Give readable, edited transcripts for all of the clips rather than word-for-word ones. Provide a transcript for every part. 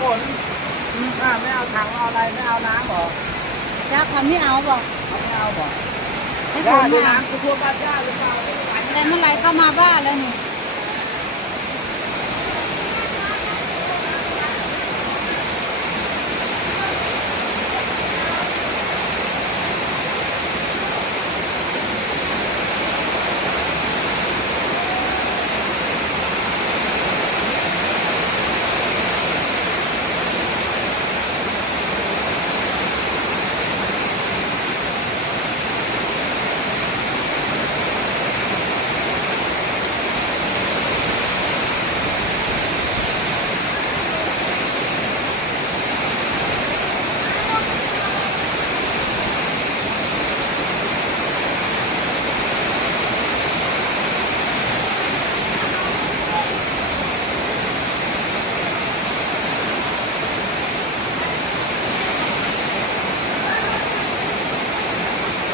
ฝนไม่เอาถังเอาอะไรไม่เอาน้ำหรอจ้าเขาไม่เอาบอก เขาไม่เอาบอกให้ฝ ย่าน ดู มา น้ำคือทั่วบ้านย่าหรือเปล่า แต่เมื่อไหรเข้ามาบ้านแล้วนี่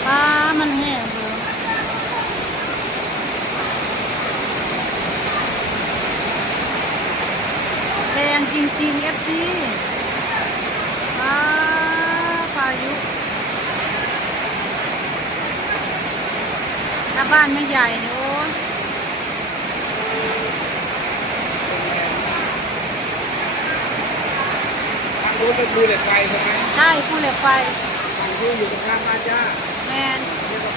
ฟ้ามันแห้งเลยแรงจริงๆFC ฟ้าพายุถ้าบ้านไม่ใหญ่เนี่ยโอ้ย ทางนู้นเป็นภูเหล็กไฟใช่ไหม ใช่ภูเหล็กไฟ ทางนู้นอยู่ตรงข้ามบ้านย่า แมน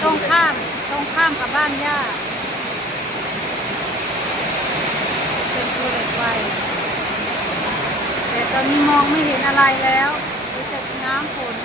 ตรงข้ามกับบ้านย่าเป็นภูเหล็กไฟแต่ตอนนี้มองไม่เห็นอะไรแล้วมีแต่น้ำฝน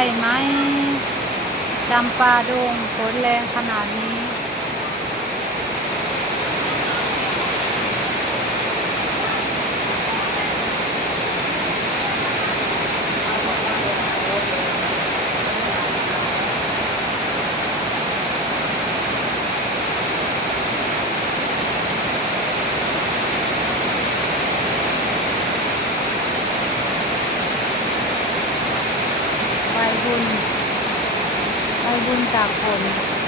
ช่ไหมจำปาดงฝนแรงขนาดนี้ไปบุญไปบุญตากฝน